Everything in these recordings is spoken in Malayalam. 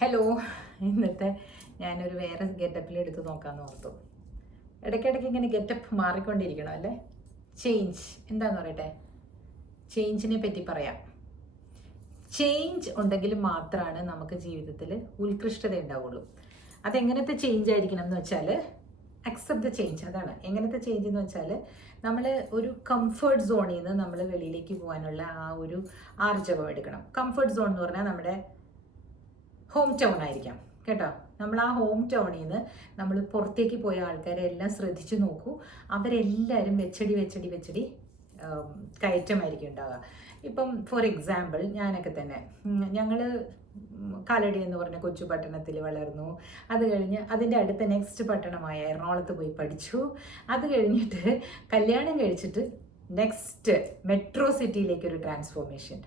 ഹലോ. ഇന്നത്തെ ഞാനൊരു വേറെ ഗെറ്റപ്പിലെടുത്ത് നോക്കാമെന്ന് ഓർത്തു. ഇടയ്ക്കിടയ്ക്ക് ഇങ്ങനെ ഗെറ്റപ്പ് മാറിക്കൊണ്ടിരിക്കണം അല്ലേ? ചേഞ്ച് എന്താന്ന് പറയട്ടെ, ചേഞ്ചിനെ പറ്റി പറയാം. ചേഞ്ച് ഉണ്ടെങ്കിൽ മാത്രമാണ് നമുക്ക് ജീവിതത്തിൽ ഉത്കൃഷ്ടത ഉണ്ടാവുള്ളൂ. അതെങ്ങനത്തെ ചേഞ്ച് ആയിരിക്കണം എന്ന് വെച്ചാൽ അക്സെപ്റ്റ് ദ ചേഞ്ച്. അതാണ് എങ്ങനത്തെ ചേഞ്ച് എന്ന് വെച്ചാൽ നമ്മൾ ഒരു കംഫർട്ട് സോണിൽ നിന്ന് നമ്മൾ വെളിയിലേക്ക് പോകാനുള്ള ആ ഒരു ആർജവം എടുക്കണം. കംഫർട്ട് സോൺ എന്ന് പറഞ്ഞാൽ നമ്മുടെ ഹോം ടൗൺ ആയിരിക്കാം കേട്ടോ. നമ്മൾ ആ ഹോം ടൗണിൽ നിന്ന് നമ്മൾ പുറത്തേക്ക് പോയ ആൾക്കാരെ എല്ലാം ശ്രദ്ധിച്ചു നോക്കൂ. അവരെല്ലാവരും വെച്ചടി കയറ്റമായിരിക്കും ഉണ്ടാവുക. ഇപ്പം ഫോർ എക്സാമ്പിൾ ഞാനൊക്കെ തന്നെ, ഞങ്ങൾ കാലടി എന്ന് പറഞ്ഞ കൊച്ചു പട്ടണത്തിൽ വളർന്നു. അത് കഴിഞ്ഞ് അതിൻ്റെ അടുത്ത നെക്സ്റ്റ് പട്ടണമായ എറണാകുളത്ത് പോയി പഠിച്ചു. അത് കഴിഞ്ഞിട്ട് കല്യാണം കഴിച്ചിട്ട് നെക്സ്റ്റ് മെട്രോ സിറ്റിയിലേക്കൊരു ട്രാൻസ്ഫോർമേഷൻ.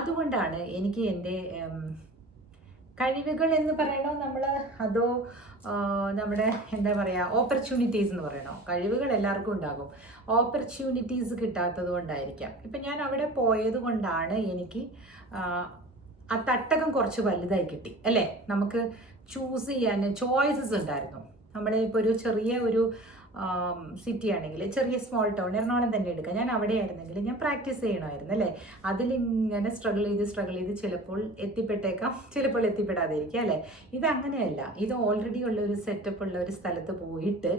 അതുകൊണ്ടാണ് എനിക്ക് എൻ്റെ കഴിവുകൾ എന്ന് പറയണോ നമ്മൾ, അതോ നമ്മുടെ എന്താ പറയുക ഓപ്പർച്യൂണിറ്റീസ് എന്ന് പറയണോ? കഴിവുകൾ എല്ലാവർക്കും ഉണ്ടാകും, ഓപ്പർച്യൂണിറ്റീസ് കിട്ടാത്തത് കൊണ്ടായിരിക്കാം. ഇപ്പം ഞാൻ അവിടെ പോയത് കൊണ്ടാണ് എനിക്ക് ആ തട്ടകം കുറച്ച് വലുതായി കിട്ടി അല്ലേ? നമുക്ക് ചൂസ് ചെയ്യാൻ ചോയ്സസ് ഉണ്ടായിരുന്നു. നമ്മളെ ഇപ്പോൾ ഒരു ചെറിയ ഒരു സിറ്റി ആണെങ്കിൽ, ചെറിയ സ്മോൾ ടൗൺ എറണാകുളം തന്നെ എടുക്കുക, ഞാൻ അവിടെ ആയിരുന്നെങ്കിൽ ഞാൻ പ്രാക്ടീസ് ചെയ്യണമായിരുന്നു അല്ലേ? അതിലിങ്ങനെ സ്ട്രഗിൾ ചെയ്ത് ചിലപ്പോൾ എത്തിപ്പെട്ടേക്കാം, ചിലപ്പോൾ എത്തിപ്പെടാതിരിക്കുക അല്ലേ? ഇതങ്ങനെയല്ല. ഇത് ഓൾറെഡി ഉള്ള ഒരു സെറ്റപ്പ് ഉള്ള ഒരു സ്ഥലത്ത് പോയിട്ട്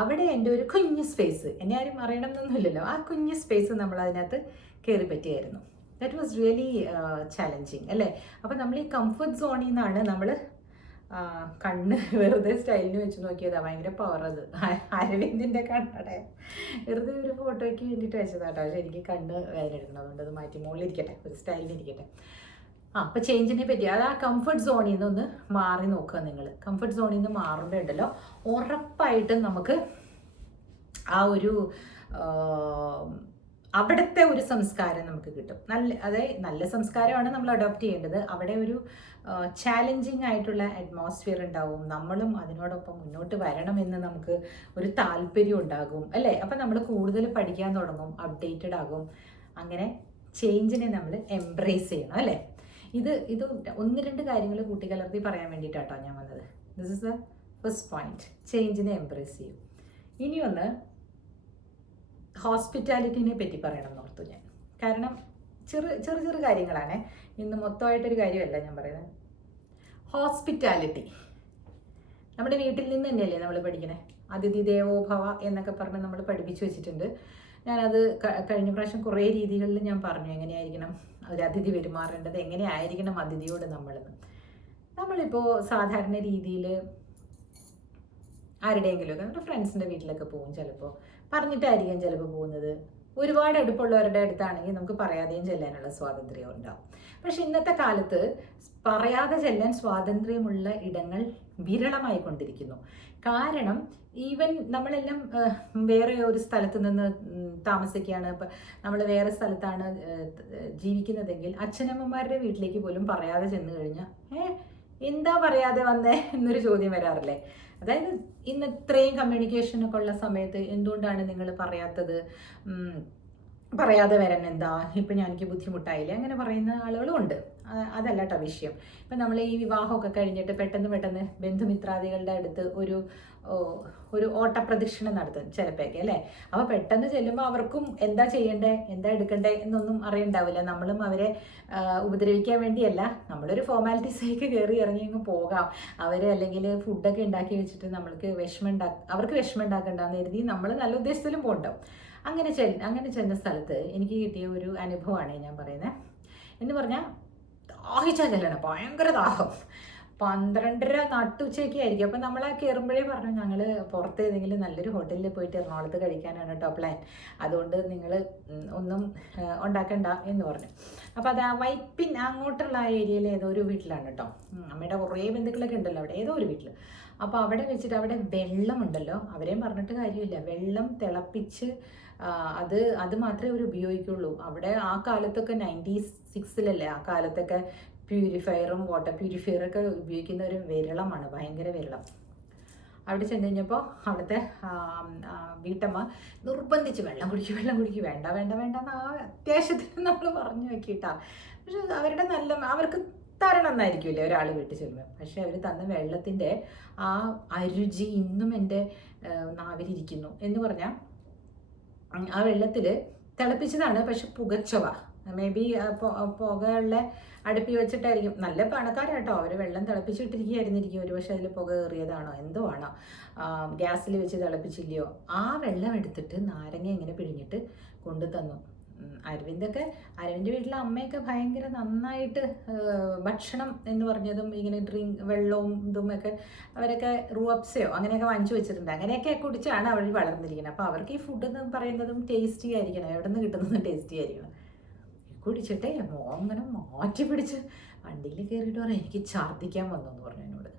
അവിടെ എൻ്റെ ഒരു കുഞ്ഞ് സ്പേസ്, എന്നെ ആരും അറിയണം എന്നൊന്നുമില്ലല്ലോ, ആ കുഞ്ഞ് സ്പേസ് നമ്മൾ അതിനകത്ത് കയറി പറ്റിയായിരുന്നു. ദാറ്റ് വാസ് റിയലി ചാലഞ്ചിങ് അല്ലേ? അപ്പം നമ്മൾ ഈ കംഫർട്ട് സോണിൽ നിന്നാണ് നമ്മൾ കണ്ണ് വെറുതെ സ്റ്റൈലിന് വെച്ച് നോക്കിയതാ. ഭയങ്കര പവർ അത്. അരവിന്ദിൻ്റെ കണ്ണടെ വെറുതെ ഒരു ഫോട്ടോയ്ക്ക് വേണ്ടിയിട്ട് വെച്ചതാട്ടോ. പക്ഷേ എനിക്ക് കണ്ണ് വേദന എടുക്കണം, അതുകൊണ്ട് അത് മാറ്റി മുകളിലിരിക്കട്ടെ, ഒരു സ്റ്റൈലിനിരിക്കട്ടെ. അപ്പോൾ ചേഞ്ചിനെ പറ്റി അത് ആ കംഫർട്ട് സോണിൽ നിന്ന് ഒന്ന് മാറി നോക്കുക നിങ്ങൾ. കംഫർട്ട് സോണിൽ നിന്ന് മാറുമ്പോൾ ഉണ്ടല്ലോ ഉറപ്പായിട്ടും നമുക്ക് ആ ഒരു അവിടുത്തെ ഒരു സംസ്കാരം നമുക്ക് കിട്ടും. നല്ല സംസ്കാരമാണ് നമ്മൾ അഡോപ്റ്റ് ചെയ്യേണ്ടത്. അവിടെ ഒരു ചാലഞ്ചിങ് ആയിട്ടുള്ള അറ്റ്മോസ്ഫിയർ ഉണ്ടാവും. നമ്മളും അതിനോടൊപ്പം മുന്നോട്ട് വരണമെന്ന് നമുക്ക് ഒരു താല്പര്യം ഉണ്ടാകും അല്ലേ? അപ്പം നമ്മൾ കൂടുതൽ പഠിക്കാൻ തുടങ്ങും, അപ്ഡേറ്റഡ് ആകും. അങ്ങനെ ചേഞ്ചിനെ നമ്മൾ എംബ്രേസ് ചെയ്യണം അല്ലേ? ഇത് ഒന്ന് രണ്ട് കാര്യങ്ങൾ കൂട്ടിക്കലർത്തി പറയാൻ വേണ്ടിയിട്ടാട്ടോ ഞാൻ വന്നത്. This is the first point. ചേഞ്ചിനെ എംബ്രേസ് ചെയ്യും. ഇനി ഒന്ന് ഹോസ്പിറ്റാലിറ്റിനെ പറ്റി പറയണം എന്ന് ഓർത്തു ഞാൻ. കാരണം ചെറു കാര്യങ്ങളാണ്, ഇന്ന് മൊത്തമായിട്ടൊരു കാര്യമല്ല ഞാൻ പറയുന്നത്. ഹോസ്പിറ്റാലിറ്റി നമ്മുടെ വീട്ടിൽ നിന്ന് തന്നെയല്ലേ നമ്മൾ പഠിക്കണേ? അതിഥി ദേവോ ഭവ എന്നൊക്കെ പറഞ്ഞ് നമ്മൾ പഠിപ്പിച്ചു വെച്ചിട്ടുണ്ട്. ഞാനത് കഴിഞ്ഞ പ്രാവശ്യം കുറേ രീതികളിൽ ഞാൻ പറഞ്ഞു എങ്ങനെയായിരിക്കണം ഒരു അതിഥി പെരുമാറേണ്ടത്, എങ്ങനെയായിരിക്കണം അതിഥിയോട് നമ്മളിപ്പോൾ സാധാരണ രീതിയിൽ ആരുടെയെങ്കിലുമൊക്കെ നമ്മുടെ ഫ്രണ്ട്സിൻ്റെ വീട്ടിലൊക്കെ പോകും. ചിലപ്പോൾ പറഞ്ഞിട്ടായിരിക്കും ചിലപ്പോൾ പോകുന്നത്. ഒരുപാട് അടുപ്പുള്ളവരുടെ അടുത്താണെങ്കിൽ നമുക്ക് പറയാതെയും ചെല്ലാനുള്ള സ്വാതന്ത്ര്യം ഉണ്ടാവും. പക്ഷെ ഇന്നത്തെ കാലത്ത് പറയാതെ ചെല്ലാൻ സ്വാതന്ത്ര്യമുള്ള ഇടങ്ങൾ വിരളമായിക്കൊണ്ടിരിക്കുന്നു. കാരണം ഈവൻ നമ്മളെല്ലാം വേറെ ഒരു സ്ഥലത്ത് നിന്ന് താമസിക്കുകയാണ്, ഇപ്പം നമ്മൾ വേറെ സ്ഥലത്താണ് ജീവിക്കുന്നതെങ്കിൽ അച്ഛനമ്മമാരുടെ വീട്ടിലേക്ക് പോലും പറയാതെ ചെന്ന് കഴിഞ്ഞാൽ എന്താ പറയാതെ വന്നേ എന്നൊരു ചോദ്യം വരാറില്ലേ? അതായത് ഇന്ന് ഇത്രയും കമ്മ്യൂണിക്കേഷനൊക്കെ ഉള്ള സമയത്ത് എന്തുകൊണ്ടാണ് നിങ്ങൾ പറയാത്തത്, പറയാതെ വരാൻ എന്താ, ഇപ്പം എനിക്ക് ബുദ്ധിമുട്ടായില്ലേ, അങ്ങനെ പറയുന്ന ആളുകളും ഉണ്ട്. അതല്ല കേട്ടോ വിഷയം. ഇപ്പം നമ്മൾ ഈ വിവാഹമൊക്കെ കഴിഞ്ഞിട്ട് പെട്ടെന്ന് ബന്ധുമിത്രാദികളുടെ അടുത്ത് ഒരു ഓട്ടപ്രദക്ഷിണം നടത്തും ചിലപ്പോഴൊക്കെ അല്ലേ? അപ്പോൾ പെട്ടെന്ന് ചെല്ലുമ്പോൾ അവർക്കും എന്താ ചെയ്യണ്ടേ, എന്താ എടുക്കണ്ടേ എന്നൊന്നും അറിയണ്ടാവില്ല. നമ്മളും അവരെ ഉപദ്രവിക്കാൻ വേണ്ടിയല്ല, നമ്മളൊരു ഫോർമാലിറ്റീസിലേക്ക് കയറി ഇറങ്ങി അങ്ങ് പോകാം. അവർ അല്ലെങ്കിൽ ഫുഡൊക്കെ ഉണ്ടാക്കി വെച്ചിട്ട് അവർക്ക് വിഷമം ഉണ്ടാക്കണ്ടെന്ന് കരുതി നമ്മൾ നല്ല ഉദ്ദേശത്തിലും പോകണ്ടാവും. അങ്ങനെ ചെന്ന സ്ഥലത്ത് എനിക്ക് കിട്ടിയ ഒരു അനുഭവമാണ് ഞാൻ പറയുന്നത്. എന്ന് പറഞ്ഞാൽ ദാഹിച്ചാൽ ചെല്ലണം, ഭയങ്കര ദാഹം. 12:30 നട്ടുച്ചയ്ക്ക് ആയിരിക്കും. അപ്പം നമ്മൾ കയറുമ്പോഴേ പറഞ്ഞു ഞങ്ങൾ പുറത്ത് ഏതെങ്കിലും നല്ലൊരു ഹോട്ടലിൽ പോയിട്ട് എറണാകുളത്ത് കഴിക്കാനാണ് കേട്ടോ പ്ലാൻ, അതുകൊണ്ട് നിങ്ങൾ ഒന്നും ഉണ്ടാക്കണ്ട എന്ന് പറഞ്ഞു. അപ്പോൾ അത് ആ വൈപ്പിൻ അങ്ങോട്ടുള്ള ആ ഏരിയയിൽ ഏതോ ഒരു വീട്ടിലാണ് കേട്ടോ. അമ്മയുടെ കുറേ ബന്ധുക്കളൊക്കെ ഉണ്ടല്ലോ അവിടെ, ഏതോ ഒരു വീട്ടിൽ. അപ്പോൾ അവിടെ വെച്ചിട്ട് അവിടെ വെള്ളമുണ്ടല്ലോ, അവരെയും പറഞ്ഞിട്ട് കാര്യമില്ല, വെള്ളം തിളപ്പിച്ച് അത് മാത്രമേ അവർ ഉപയോഗിക്കുള്ളൂ. അവിടെ ആ കാലത്തൊക്കെ 96-ലല്ലേ, ആ കാലത്തൊക്കെ പ്യൂരിഫയറും വാട്ടർ പ്യൂരിഫയറൊക്കെ ഉപയോഗിക്കുന്ന ഒരു വിരളമാണ്, ഭയങ്കര വിരളം. അവിടെ ചെന്ന് കഴിഞ്ഞപ്പോൾ അവിടുത്തെ വീട്ടമ്മ നിർബന്ധിച്ച് വെള്ളം കുടിക്കും വേണ്ട എന്ന് ആ അത്യാവശ്യത്തിന് നമ്മൾ പറഞ്ഞു വെക്കിട്ടാ. പക്ഷെ അവർക്ക് തരണം എന്നായിരിക്കില്ലേ ഒരാൾ വീട്ടിൽ ചെല്ലുമ്പോൾ. പക്ഷെ അവർ തന്ന വെള്ളത്തിൻ്റെ ആ അരുചി ഇന്നും എൻ്റെ നാവിലിരിക്കുന്നു. എന്ന് പറഞ്ഞാൽ ആ വെള്ളത്തിൽ തിളപ്പിച്ചതാണ്, പക്ഷെ പുകച്ചവ. മേ ബി പുകയുള്ള അടുപ്പി വെച്ചിട്ടായിരിക്കും. നല്ല പണക്കാരാട്ടോ, അവർ വെള്ളം തിളപ്പിച്ചിട്ടിരിക്കുകയായിരുന്നിരിക്കും. ഒരു പക്ഷേ അതിൽ പുക കയറിയതാണോ എന്തോ ആണോ, ഗ്യാസിൽ വെച്ച് തിളപ്പിച്ചില്ലയോ. ആ വെള്ളം എടുത്തിട്ട് നാരങ്ങ ഇങ്ങനെ പിഴിഞ്ഞിട്ട് കൊണ്ടു തന്നു. അരവിന്ദ് വീട്ടിലെ അമ്മയൊക്കെ ഭയങ്കര നന്നായിട്ട് ഭക്ഷണം എന്ന് പറഞ്ഞതും ഇങ്ങനെ വെള്ളവും ഇതുമൊക്കെ അവരൊക്കെ റൂഅപ്സയോ അങ്ങനെയൊക്കെ വാങ്ങിച്ചു വെച്ചിട്ടുണ്ട്. അങ്ങനെയൊക്കെ കുടിച്ചാണ് അവർ വളർന്നിരിക്കുന്നത്. അപ്പോൾ അവർക്ക് ഈ ഫുഡ് എന്ന് പറയുന്നതും ടേസ്റ്റി ആയിരിക്കണം, എവിടെ നിന്ന് കിട്ടുന്നതും ടേസ്റ്റി ആയിരിക്കണം. കുടിച്ചിട്ടേ അങ്ങനെ മാറ്റി പിടിച്ച് വണ്ടിയിൽ കയറിയിട്ട് പറയാം എനിക്ക് ഛർദ്ദിക്കാൻ വന്നു എന്ന് പറഞ്ഞു എന്നോട്.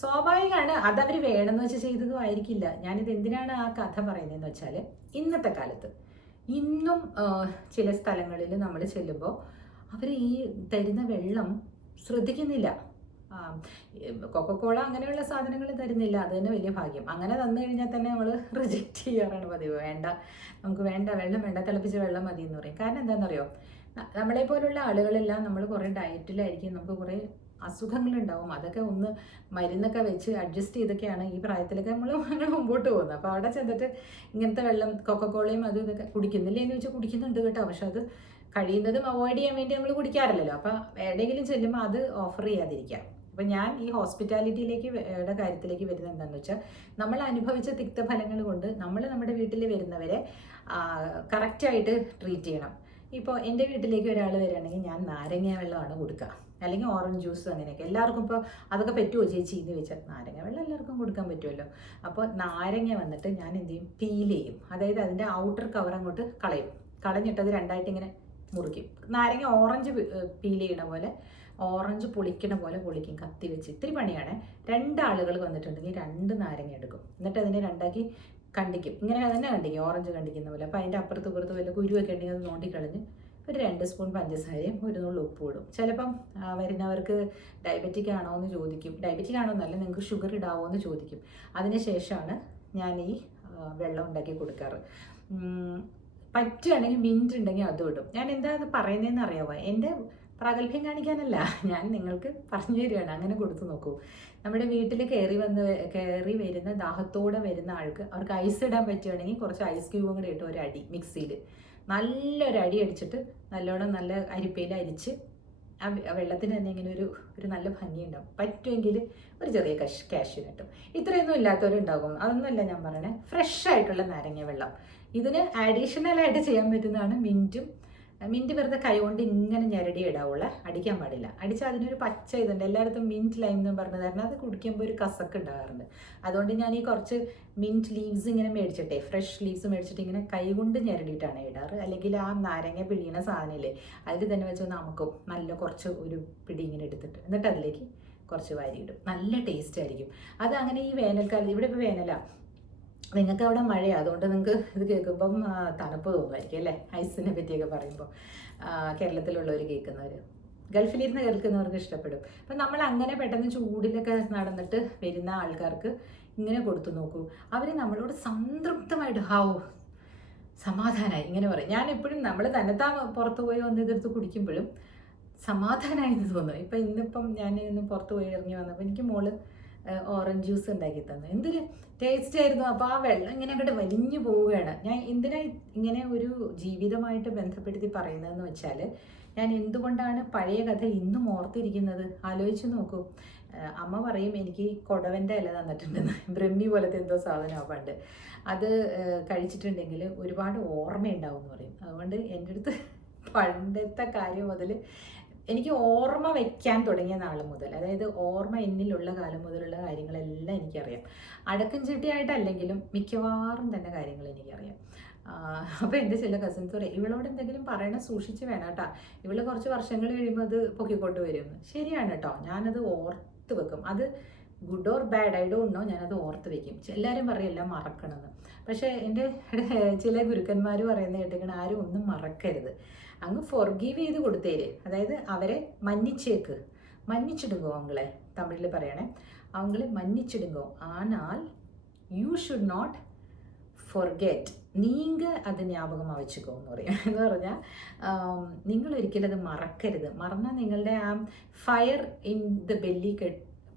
സ്വാഭാവികമാണ്, അതവർ വേണമെന്ന് വെച്ച് ചെയ്തതും ആയിരിക്കില്ല. ഞാനിത് എന്തിനാണ് ആ കഥ പറയുന്നതെന്ന് വെച്ചാൽ, ഇന്നത്തെ കാലത്ത് ഇന്നും ചില സ്ഥലങ്ങളിൽ നമ്മൾ ചെല്ലുമ്പോൾ അവർ ഈ തരുന്ന വെള്ളം ശ്രദ്ധിക്കുന്നില്ല. കൊക്കക്കോള അങ്ങനെയുള്ള സാധനങ്ങൾ തരുന്നില്ല, അത് തന്നെ വലിയ ഭാഗ്യം. അങ്ങനെ തന്നു കഴിഞ്ഞാൽ തന്നെ നമ്മൾ റിജക്റ്റ് ചെയ്യാറാണ് പതിവ്. വേണ്ട, നമുക്ക് വേണ്ട, വെള്ളം വേണ്ട, തിളപ്പിച്ച വെള്ളം മതി എന്ന് പറയും. കാരണം എന്താണെന്നറിയോ, നമ്മളെ പോലുള്ള ആളുകളെല്ലാം നമ്മൾ കുറേ ഡയറ്റിലായിരിക്കും, നമുക്ക് കുറേ അസുഖങ്ങളുണ്ടാവും. അതൊക്കെ ഒന്ന് മരുന്നൊക്കെ വെച്ച് അഡ്ജസ്റ്റ് ചെയ്തൊക്കെയാണ് ഈ പ്രായത്തിലൊക്കെ നമ്മൾ മുമ്പോട്ട് പോകുന്നത്. അപ്പോൾ അവിടെ ചെന്നിട്ട് ഇങ്ങനത്തെ വെള്ളം കൊക്കക്കോളയും അതും ഇതൊക്കെ കുടിക്കുന്നില്ലേ എന്ന് ചോദിച്ചാൽ കുടിക്കുന്നുണ്ട് കേട്ടോ. പക്ഷെ അത് കഴിയുന്നതും അവോയ്ഡ് ചെയ്യാൻ വേണ്ടി നമ്മൾ കുടിക്കാറില്ലല്ലോ. അപ്പോൾ എവിടെയെങ്കിലും ചെല്ലുമ്പോൾ അത് ഓഫർ ചെയ്യാതിരിക്കാം. അപ്പം ഞാൻ ഈ ഹോസ്പിറ്റാലിറ്റിയിലേക്ക് കാര്യത്തിലേക്ക് വരുന്നത് എന്താണെന്ന് വെച്ചാൽ, നമ്മൾ അനുഭവിച്ച തിക്തഫലങ്ങൾ കൊണ്ട് നമ്മൾ നമ്മുടെ വീട്ടിൽ വരുന്നവരെ കറക്റ്റായിട്ട് ട്രീറ്റ് ചെയ്യണം. ഇപ്പോൾ എൻ്റെ വീട്ടിലേക്ക് ഒരാൾ വരികയാണെങ്കിൽ ഞാൻ നാരങ്ങ വെള്ളമാണ് കൊടുക്കുക, അല്ലെങ്കിൽ ഓറഞ്ച് ജ്യൂസ്, അങ്ങനെയൊക്കെ. എല്ലാവർക്കും ഇപ്പോൾ അതൊക്കെ പറ്റുമോ ചേച്ചി എന്ന് ചോദിച്ചാൽ നാരങ്ങ വെള്ളം എല്ലാവർക്കും കൊടുക്കാൻ പറ്റുമല്ലോ. അപ്പോൾ നാരങ്ങ വന്നിട്ട് ഞാൻ എന്ത് ചെയ്യും, പീൽ ചെയ്യും. അതായത് അതിൻ്റെ ഔട്ടർ കവർ അങ്ങോട്ട് കളഞ്ഞിട്ട് അത് രണ്ടായിട്ട് ഇങ്ങനെ മുറിക്കും. നാരങ്ങ ഓറഞ്ച് പീൽ ചെയ്യണ പോലെ, ഓറഞ്ച് പൊളിക്കണ പോലെ പൊളിക്കും കത്തി വെച്ച്. ഇത്തിരി പണിയാണ്. 2 ആളുകൾ വന്നിട്ടുണ്ടെങ്കിൽ 2 നാരങ്ങ എടുക്കും, എന്നിട്ട് അതിനെ രണ്ടാക്കി കണ്ടിക്കും. ഇങ്ങനെ തന്നെ കണ്ടിക്കും, ഓറഞ്ച് കണ്ടിക്കുന്ന പോലെ. അപ്പോൾ അതിൻ്റെ അപ്പുറത്ത് ഇപ്പുറത്ത് വല്ല കുരുവൊക്കെ ഉണ്ടെങ്കിൽ അത് നോണ്ടിക്കളഞ്ഞ് ഒരു 2 സ്പൂൺ പഞ്ചസാരയും 1 നുള്ളി ഉപ്പ് ഇടും. ചിലപ്പം വരുന്നവർക്ക് ഡയബറ്റിക് ആണോ എന്ന് ചോദിക്കും. ഡയബറ്റിക് ആണോ എന്നല്ല, നിങ്ങൾക്ക് ഷുഗർ ഇടാവോ എന്ന് ചോദിക്കും. അതിനുശേഷമാണ് ഞാൻ ഈ വെള്ളം ഉണ്ടാക്കി കൊടുക്കാറ്. പറ്റുകയാണെങ്കിൽ മിൻറ്റ് ഉണ്ടെങ്കിൽ അതും ഇടും. ഞാൻ എന്താ അത് പറയുന്നതെന്ന് അറിയാമോ, എൻ്റെ പ്രാഗൽഭ്യം കാണിക്കാനല്ല, ഞാൻ നിങ്ങൾക്ക് പറഞ്ഞു തരികയാണ്. അങ്ങനെ കൊടുത്തു നോക്കൂ. നമ്മുടെ വീട്ടിൽ കയറി വരുന്ന ദാഹത്തോടെ വരുന്ന ആൾക്ക് അവർക്ക് ഐസ് ഇടാൻ പറ്റുകയാണെങ്കിൽ കുറച്ച് ഐസ് ക്യൂബും കൂടെ ഇട്ട് ഒരടി മിക്സിയിൽ നല്ലൊരടി അടിച്ചിട്ട് നല്ലോണം നല്ല അരിപ്പയിൽ അരിച്ച് ആ വെള്ളത്തിന് തന്നെ ഇങ്ങനെ ഒരു നല്ല ഭംഗിയുണ്ടാവും. പറ്റുമെങ്കിൽ ഒരു ചെറിയ കാഷ്യൂ കിട്ടും. ഇത്രയൊന്നും ഇല്ലാത്തവരുണ്ടാകും, അതൊന്നുമല്ല ഞാൻ പറയണേ. ഫ്രഷ് ആയിട്ടുള്ള നാരങ്ങ വെള്ളം. ഇതിന് അഡീഷണലായിട്ട് ചെയ്യാൻ പറ്റുന്നതാണ് മിൻറ്റ് വെറുതെ കൈകൊണ്ട് ഇങ്ങനെ ഞെരടി ഇടാവുള്ള, അടിക്കാൻ പാടില്ല. അടിച്ചാൽ അതിനൊരു പച്ച ഇതുണ്ട്. എല്ലായിടത്തും മിൻറ്റ് ലൈം എന്ന് പറഞ്ഞു തരണം, അത് കുടിക്കുമ്പോൾ ഒരു കസക്ക് ഉണ്ടാകാറുണ്ട്. അതുകൊണ്ട് ഞാൻ ഈ കുറച്ച് മിൻറ്റ് ലീവ്സ് ഇങ്ങനെ മേടിച്ചിട്ടേ, ഫ്രഷ് ലീവ്സ് മേടിച്ചിട്ട് ഇങ്ങനെ കൈകൊണ്ട് ഞെരടിയിട്ടാണ് ഇടാറ്. അല്ലെങ്കിൽ ആ നാരങ്ങ പിഴിയുന്ന സാധനമില്ലേ, അതിൽ തന്നെ വെച്ച് നമുക്കും നല്ല കുറച്ച് ഒരു പിടി ഇങ്ങനെ എടുത്തിട്ട് എന്നിട്ട് അതിലേക്ക് കുറച്ച് വാരിയിടും. നല്ല ടേസ്റ്റ് ആയിരിക്കും അത്. അങ്ങനെ ഈ വേനൽക്കാലത്ത്, ഇവിടെ ഇപ്പോൾ വേനലാണ്, നിങ്ങൾക്ക് അവിടെ മഴയാണ്, അതുകൊണ്ട് നിങ്ങൾക്ക് ഇത് കേൾക്കുമ്പം തണുപ്പ് തോന്നുമായിരിക്കും അല്ലേ, ഐസിനെ പറ്റിയൊക്കെ പറയുമ്പോൾ. കേരളത്തിലുള്ളവർ കേൾക്കുന്നവർ, ഗൾഫിലിരുന്ന് കേൾക്കുന്നവർക്ക് ഇഷ്ടപ്പെടും. അപ്പം നമ്മൾ അങ്ങനെ പെട്ടെന്ന് ചൂടിലൊക്കെ നടന്നിട്ട് വരുന്ന ആൾക്കാർക്ക് ഇങ്ങനെ കൊടുത്തു നോക്കൂ. അവർ നമ്മളോട് സംതൃപ്തമായിട്ട് സമാധാനമായി ഇങ്ങനെ പറയും. ഞാൻ എപ്പോഴും നമ്മൾ തന്നെത്താൻ പുറത്ത് പോയി വന്ന് ഇതെടുത്ത് കുടിക്കുമ്പോഴും സമാധാനമായെന്ന് തോന്നും. ഇന്നിപ്പം ഞാൻ ഇന്ന് പുറത്ത് പോയി ഇറങ്ങി വന്നപ്പോൾ എനിക്ക് മോള് ഓറഞ്ച് ജ്യൂസ് ഉണ്ടാക്കി തന്നു. എന്തൊരു ടേസ്റ്റ് ആയിരുന്നു. അപ്പോൾ ആ വെള്ളം ഇങ്ങനെ അങ്ങോട്ട് വലിഞ്ഞു പോവുകയാണ്. ഞാൻ എന്തിനാ ഇങ്ങനെ ഒരു ജീവിതമായിട്ട് ബന്ധപ്പെടുത്തി പറയുന്നതെന്ന് വെച്ചാൽ, ഞാൻ എന്തുകൊണ്ടാണ് പഴയ കഥ ഇന്നും ഓർത്തിരിക്കുന്നത് ആലോചിച്ച് നോക്കൂ. അമ്മ പറയും എനിക്ക് കൊടവൻ്റെ ഇല തന്നിട്ടുണ്ടെന്ന്, ബ്രഹ്മി പോലത്തെ എന്തോ സാധനമാണ് പണ്ട്. അത് കഴിച്ചിട്ടുണ്ടെങ്കിൽ ഒരുപാട് ഓർമ്മയുണ്ടാവും എന്ന് പറയും. അതുകൊണ്ട് എൻ്റെ അടുത്ത് പണ്ടത്തെ കാര്യം മുതൽ എനിക്ക് ഓർമ്മ വയ്ക്കാൻ തുടങ്ങിയ നാൾ മുതൽ, അതായത് ഓർമ്മ എന്നിലുള്ള കാലം മുതലുള്ള കാര്യങ്ങളെല്ലാം എനിക്കറിയാം. അടക്കം ചിട്ടിയായിട്ടല്ലെങ്കിലും മിക്കവാറും തന്നെ കാര്യങ്ങൾ എനിക്കറിയാം. അപ്പോൾ എൻ്റെ ചില കസിൻസ് പറയും ഇവളോട് എന്തെങ്കിലും പറയണ സൂക്ഷിച്ച് വേണം കേട്ടോ, ഇവള് കുറച്ച് വർഷങ്ങൾ കഴിയുമ്പോൾ അത് പൊക്കിക്കൊണ്ട് വരും. ശരിയാണ് കേട്ടോ, ഞാനത് ഓർത്ത് വെക്കും. അത് good or bad I don't know, ഞാനത് ഓർത്ത് വെക്കും. എല്ലാവരും പറയും എല്ലാം മറക്കണമെന്ന്. പക്ഷേ എൻ്റെ ചില ഗുരുക്കന്മാർ പറയുന്ന കേട്ടിരിക്കണം, ആരും ഒന്നും മറക്കരുത്, അങ്ങ് ഫോർഗീവ് ചെയ്ത് കൊടുത്തേര്. അതായത് അവരെ മന്നിച്ചിടുങ്കോ അവങ്ങളെ, തമിഴിൽ പറയണേ, അവങ്ങളെ മന്നിച്ചിടുങ്കോ. ஆனால் യു ഷുഡ് നോട്ട് forget നിങ്ങൾ അത് ജ്ഞാപകமாக വെച്ചുക്കോ എന്ന് പറയും. എന്ന് പറഞ്ഞാൽ നിങ്ങൾ ഒരിക്കലും അത് മറക്കരുത്. മറന്നാൽ നിങ്ങളുടെ ആ ഫയർ ഇൻ ദ ബെല്ലി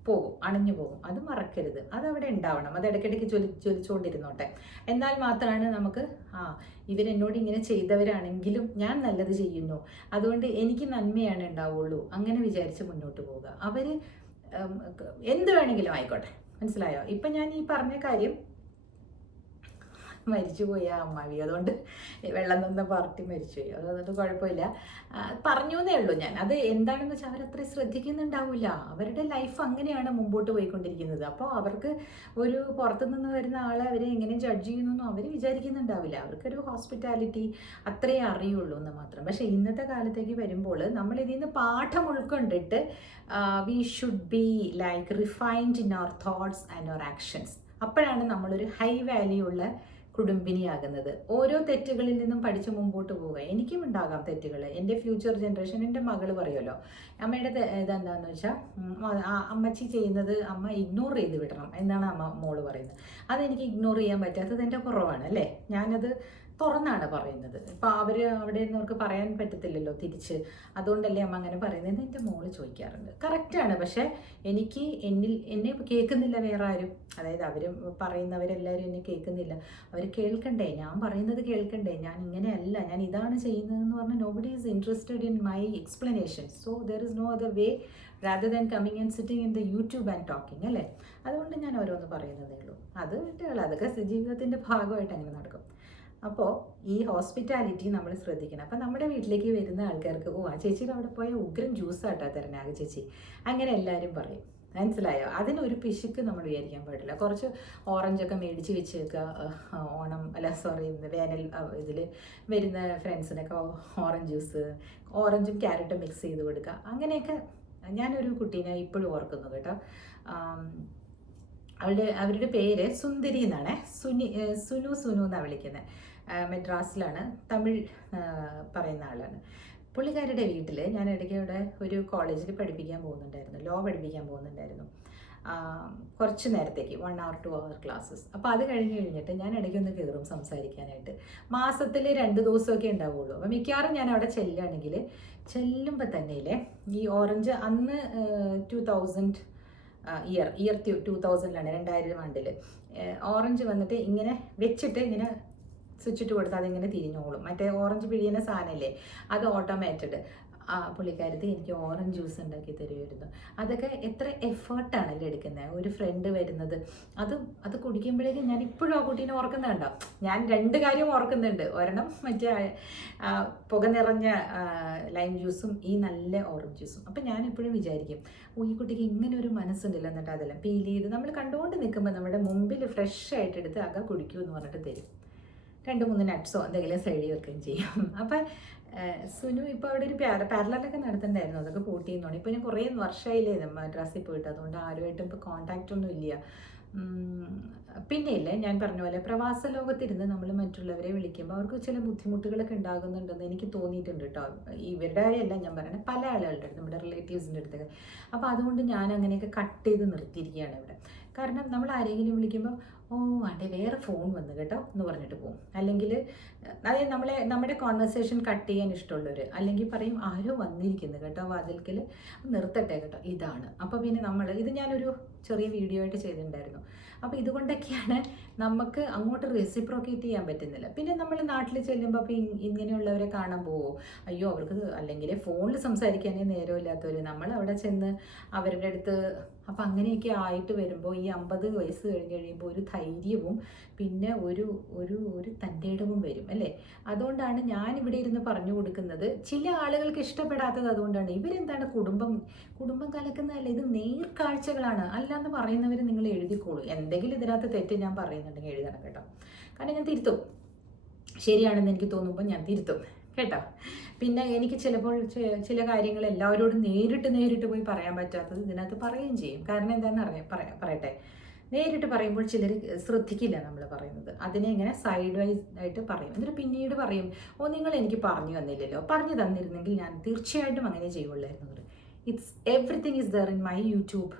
പോകും, അണഞ്ഞു പോകും. അത് മറക്കരുത്, അതവിടെ ഉണ്ടാവണം. അത് ഇടയ്ക്കിടയ്ക്ക് ജ്വലിച്ചുകൊണ്ടിരുന്നോട്ടെ. എന്നാൽ മാത്രമാണ് നമുക്ക് ഇവരെന്നോട് ഇങ്ങനെ ചെയ്തവരാണെങ്കിലും ഞാൻ നല്ലത് ചെയ്യുന്നു, അതുകൊണ്ട് എനിക്ക് നന്മയാണ് ഉണ്ടാവുള്ളൂ, അങ്ങനെ വിചാരിച്ച് മുന്നോട്ട് പോവുക. അവർ എന്ത് വേണമെങ്കിലും ആയിക്കോട്ടെ, മനസ്സിലായോ? ഇപ്പം ഞാൻ ഈ പറഞ്ഞ കാര്യം മരിച്ചുപോയി ആ അമ്മാവി, അതുകൊണ്ട് വെള്ളം തന്ന പാർട്ടി മരിച്ചുപോയി, അതുകൊണ്ട് കുഴപ്പമില്ല, പറഞ്ഞു എന്നേ ഉള്ളൂ ഞാൻ. അത് എന്താണെന്ന് വെച്ചാൽ അവരത്രയും ശ്രദ്ധിക്കുന്നുണ്ടാവില്ല. അവരുടെ ലൈഫ് അങ്ങനെയാണ് മുമ്പോട്ട് പോയിക്കൊണ്ടിരിക്കുന്നത്. അപ്പോൾ അവർക്ക് ഒരു പുറത്തുനിന്ന് വരുന്ന ആളെ അവരെ എങ്ങനെ ജഡ്ജ് ചെയ്യുന്നൊന്നും അവർ വിചാരിക്കുന്നുണ്ടാവില്ല. അവർക്കൊരു ഹോസ്പിറ്റാലിറ്റി അത്രയേ അറിയുള്ളൂ എന്ന് മാത്രം. പക്ഷേ ഇന്നത്തെ കാലത്തേക്ക് വരുമ്പോൾ നമ്മൾ ഇതിൽ നിന്ന് പാഠം ഉൾക്കൊണ്ടിട്ട് we should be like refined in our thoughts and our actions. അപ്പോഴാണ് നമ്മളൊരു ഹൈ വാല്യൂ ഉള്ള കുടുംബിനിയാകുന്നത്. ഓരോ തെറ്റുകളിൽ നിന്നും പഠിച്ച് മുമ്പോട്ട് പോവുക. എനിക്കും ഉണ്ടാകാം തെറ്റുകൾ. എൻ്റെ ഫ്യൂച്ചർ ജനറേഷൻ, എൻ്റെ മകൾ പറയുമല്ലോ, അമ്മയുടെ ഇതെന്താണെന്ന് വെച്ചാൽ അമ്മച്ചി ചെയ്യുന്നത് അമ്മ ഇഗ്നോർ ചെയ്ത് വിടണം എന്നാണ് മോള് പറയുന്നത്. അതെനിക്ക് ഇഗ്നോർ ചെയ്യാൻ പറ്റാത്തത് എൻ്റെ കുറവാണ് അല്ലേ. ഞാനത് തുറന്നാണ് പറയുന്നത്. ഇപ്പോൾ അവിടെ നിന്നവർക്ക് പറയാൻ പറ്റത്തില്ലല്ലോ തിരിച്ച്, അതുകൊണ്ടല്ലേ അമ്മ അങ്ങനെ പറയുന്നത്. എൻ്റെ മോള് ചോദിക്കാറുണ്ട്. കറക്റ്റാണ്. പക്ഷേ എന്നെ കേൾക്കുന്നില്ല വേറെ ആരും. അതായത് അവർ പറയുന്നവരെല്ലാവരും എന്നെ കേൾക്കുന്നില്ല. അവർ കേൾക്കണ്ടേ, ഞാൻ പറയുന്നത് കേൾക്കണ്ടേ. ഞാൻ ഇങ്ങനെയല്ല, ഞാൻ ഇതാണ് ചെയ്യുന്നതെന്ന് പറഞ്ഞാൽ nobody is interested in my explanation. So there is no other way rather than coming and sitting in the YouTube and talking അല്ലേ. അതുകൊണ്ട് ഞാൻ ഓരോന്ന് പറയുന്നതേ ഉള്ളൂ. അത് വിട്ടുകൾ, അതൊക്കെ ജീവിതത്തിൻ്റെ ഭാഗമായിട്ട് അങ്ങനെ നടക്കും. അപ്പോൾ ഈ ഹോസ്പിറ്റാലിറ്റി നമ്മൾ ശ്രദ്ധിക്കണം. അപ്പോൾ നമ്മുടെ വീട്ടിലേക്ക് വരുന്ന ആൾക്കാർക്ക് ആ ചേച്ചിയുടെ അവിടെ പോയ ഉഗ്രൻ ജ്യൂസാട്ടോ തരണേ ആകെ ചേച്ചി, അങ്ങനെ എല്ലാവരും പറയും. മനസ്സിലായോ? അതിനൊരു പിശുക്ക് നമ്മൾ വിചാരിക്കാൻ പാടില്ല. കുറച്ച് ഓറഞ്ചൊക്കെ മേടിച്ച് വെച്ചേക്കുക. വേനൽ ഇതിൽ വരുന്ന ഫ്രണ്ട്സിനൊക്കെ ഓറഞ്ച് ജ്യൂസ്, ഓറഞ്ചും ക്യാരറ്റും മിക്സ് ചെയ്ത് കൊടുക്കുക. അങ്ങനെയൊക്കെ ഞാനൊരു കുട്ടീനെ ഇപ്പോഴും ഓർക്കുന്നു കേട്ടോ. അവരുടെ പേര് സുന്ദരി എന്നാണ്. സുനു എന്നാണ് വിളിക്കുന്നത്. മദ്രാസിലാണ്, തമിഴ് പറയുന്ന ആളാണ്. പുള്ളിക്കാരുടെ വീട്ടിൽ ഞാൻ ഇടയ്ക്ക് ഇവിടെ ഒരു കോളേജിൽ പഠിപ്പിക്കാൻ പോകുന്നുണ്ടായിരുന്നു, ലോ പഠിപ്പിക്കാൻ പോകുന്നുണ്ടായിരുന്നു. കുറച്ച് നേരത്തേക്ക് 1 hour 2 hour ക്ലാസ്സസ്. അപ്പോൾ അത് കഴിഞ്ഞിട്ട് ഞാൻ ഇടയ്ക്കൊന്ന് കയറും സംസാരിക്കാനായിട്ട്. മാസത്തിൽ 2 ദിവസമൊക്കെ ഉണ്ടാവുള്ളൂ. അപ്പോൾ മിക്കവാറും ഞാൻ അവിടെ ചെല്ലുമ്പോൾ തന്നെയില്ലേ ഈ ഓറഞ്ച് അന്ന് 2000 ഇയർ 2000ലാണ്, 2000 ആണ്ടിൽ ഓറഞ്ച് വന്നിട്ട് ഇങ്ങനെ വെച്ചിട്ട് ഇങ്ങനെ സ്വിച്ചിട്ട് കൊടുത്താൽ അതിങ്ങനെ തിരിഞ്ഞോളും. മറ്റേ ഓറഞ്ച് പിഴിയുന്ന സാധനമില്ലേ, അത് ഓട്ടോമാറ്റഡ്. പുള്ളിക്കാരത്തി എനിക്ക് ഓറഞ്ച് ജ്യൂസ് ഉണ്ടാക്കി തരുമായിരുന്നു. അതൊക്കെ എത്ര എഫേർട്ടാണല്ലോ എടുക്കുന്നത്. ഒരു ഫ്രണ്ട് വരുന്നത്, അത് കുടിക്കുമ്പോഴേക്കും ഞാൻ ഇപ്പോഴും ആ കുട്ടീനെ ഓർക്കുന്നുണ്ടോ. ഞാൻ 2 കാര്യം ഓർക്കുന്നുണ്ട്. ഒരെണ്ണം മറ്റേ പുക നിറഞ്ഞ ലൈം ജ്യൂസും ഈ നല്ല ഓറഞ്ച് ജ്യൂസും. അപ്പം ഞാൻ എപ്പോഴും വിചാരിക്കും, ഈ കുട്ടിക്ക് ഇങ്ങനെ ഒരു മനസ്സുണ്ടല്ലോ. എന്നിട്ട് അതെല്ലാം പീൽ ചെയ്ത് നമ്മൾ കണ്ടുകൊണ്ട് നിൽക്കുമ്പോൾ നമ്മുടെ മുമ്പിൽ ഫ്രഷ് ആയിട്ട് എടുത്ത് അക കുടിക്കൂ എന്ന് പറഞ്ഞിട്ട് തരും. 2-3 നട്ട്സോ എന്തെങ്കിലും സൈഡിൽ വെക്കുകയും ചെയ്യും. അപ്പം സുനു ഇപ്പോൾ അവിടെ ഒരു പാരലറൊക്കെ നടത്തുന്നുണ്ടായിരുന്നു, അതൊക്കെ പൂട്ടിയെന്നോണം. ഇപ്പോൾ ഞാൻ കുറേ വർഷമായില്ലേ മദ്രാസിൽ പോയിട്ട്, അതുകൊണ്ട് ആരുമായിട്ടും ഇപ്പോൾ കോൺടാക്റ്റ് ഒന്നും ഇല്ല. പിന്നെ ഇല്ലേ, ഞാൻ പറഞ്ഞ പോലെ പ്രവാസ ലോകത്തിരുന്ന് നമ്മൾ മറ്റുള്ളവരെ വിളിക്കുമ്പോൾ അവർക്ക് ചില ബുദ്ധിമുട്ടുകളൊക്കെ ഉണ്ടാകുന്നുണ്ടെന്ന് എനിക്ക് തോന്നിയിട്ടുണ്ട് കേട്ടോ. ഇവരുടെ അല്ല ഞാൻ പറയുന്നത്, പല ആളുകളുടെ അടുത്ത്, നമ്മുടെ റിലേറ്റീവ്സിൻ്റെ അടുത്തൊക്കെ. അപ്പോൾ അതുകൊണ്ട് ഞാൻ അങ്ങനെയൊക്കെ കട്ട് ചെയ്ത് നിർത്തിയിരിക്കുകയാണ് ഇവിടെ. കാരണം നമ്മൾ ആരെങ്കിലും വിളിക്കുമ്പോൾ വേറെ ഫോൺ വന്നു കേട്ടോ എന്ന് പറഞ്ഞിട്ട് പോകും. അല്ലെങ്കിൽ അതായത് നമ്മുടെ കോൺവെർസേഷൻ കട്ട് ചെയ്യാൻ ഇഷ്ടമുള്ളവർ, അല്ലെങ്കിൽ പറയും ആരോ വന്നിരിക്കുന്നു കേട്ടോ വാതിൽക്കൽ, നിർത്തട്ടെ കേട്ടോ, ഇതാണ്. അപ്പോൾ പിന്നെ ഇത് ഞാനൊരു ചെറിയ വീഡിയോ ആയിട്ട് ചെയ്തിട്ടുണ്ടായിരുന്നു. അപ്പോൾ ഇതുകൊണ്ടൊക്കെയാണ് നമുക്ക് അങ്ങോട്ട് റെസിപ്രോക്കേറ്റ് ചെയ്യാൻ പറ്റുന്നില്ല. പിന്നെ നമ്മൾ നാട്ടിൽ ചെല്ലുമ്പോൾ അപ്പോൾ ഇങ്ങനെയുള്ളവരെ കാണാൻ പോവോ, അയ്യോ അവർക്ക് അല്ലെങ്കിൽ ഫോണിൽ സംസാരിക്കാനേ നേരമില്ലാത്തവർ, നമ്മൾ അവിടെ ചെന്ന് അവരുടെ അടുത്ത്. അപ്പം അങ്ങനെയൊക്കെ ആയിട്ട് വരുമ്പോൾ ഈ 50 വയസ്സ് കഴിഞ്ഞ് കഴിയുമ്പോൾ ഒരു ധൈര്യവും പിന്നെ ഒരു തൻ്റെ ഇടവും വരും അല്ലേ. അതുകൊണ്ടാണ് ഞാനിവിടെ ഇരുന്ന് പറഞ്ഞു കൊടുക്കുന്നത്. ചില ആളുകൾക്ക് ഇഷ്ടപ്പെടാത്തത് അതുകൊണ്ടാണ്. ഇവരെന്താണ് കുടുംബം കലക്കുന്നതല്ല, ഇത് നേർക്കാഴ്ചകളാണ്. അല്ലാന്ന് പറയുന്നവർ നിങ്ങൾ എഴുതിക്കോളൂ. എന്തെങ്കിലും ഇതിനകത്ത് തെറ്റ് ഞാൻ പറയുന്നുണ്ടെങ്കിൽ എഴുതണം കേട്ടോ. കാരണം ഞാൻ തിരുത്തും, ശരിയാണെന്ന് എനിക്ക് തോന്നുമ്പോൾ ഞാൻ തിരുത്തും കേട്ടോ. പിന്നെ എനിക്ക് ചിലപ്പോൾ ചില കാര്യങ്ങൾ എല്ലാവരോടും നേരിട്ട് പോയി പറയാൻ പറ്റാത്തത് ഇതിനകത്ത് പറയുകയും ചെയ്യും. കാരണം എന്താണെന്ന് പറയട്ടെ, നേരിട്ട് പറയുമ്പോൾ ചിലർ ശ്രദ്ധിക്കില്ല നമ്മൾ പറയുന്നത്. അതിനെ ഇങ്ങനെ സൈഡ് വൈസ് ആയിട്ട് പറയും. എന്നിട്ട് പിന്നീട് പറയും, നിങ്ങൾ എനിക്ക് പറഞ്ഞു തന്നില്ലല്ലോ, പറഞ്ഞു തന്നിരുന്നെങ്കിൽ ഞാൻ തീർച്ചയായിട്ടും അങ്ങനെ ചെയ്യുള്ളായിരുന്നു. Everything is there in my YouTube.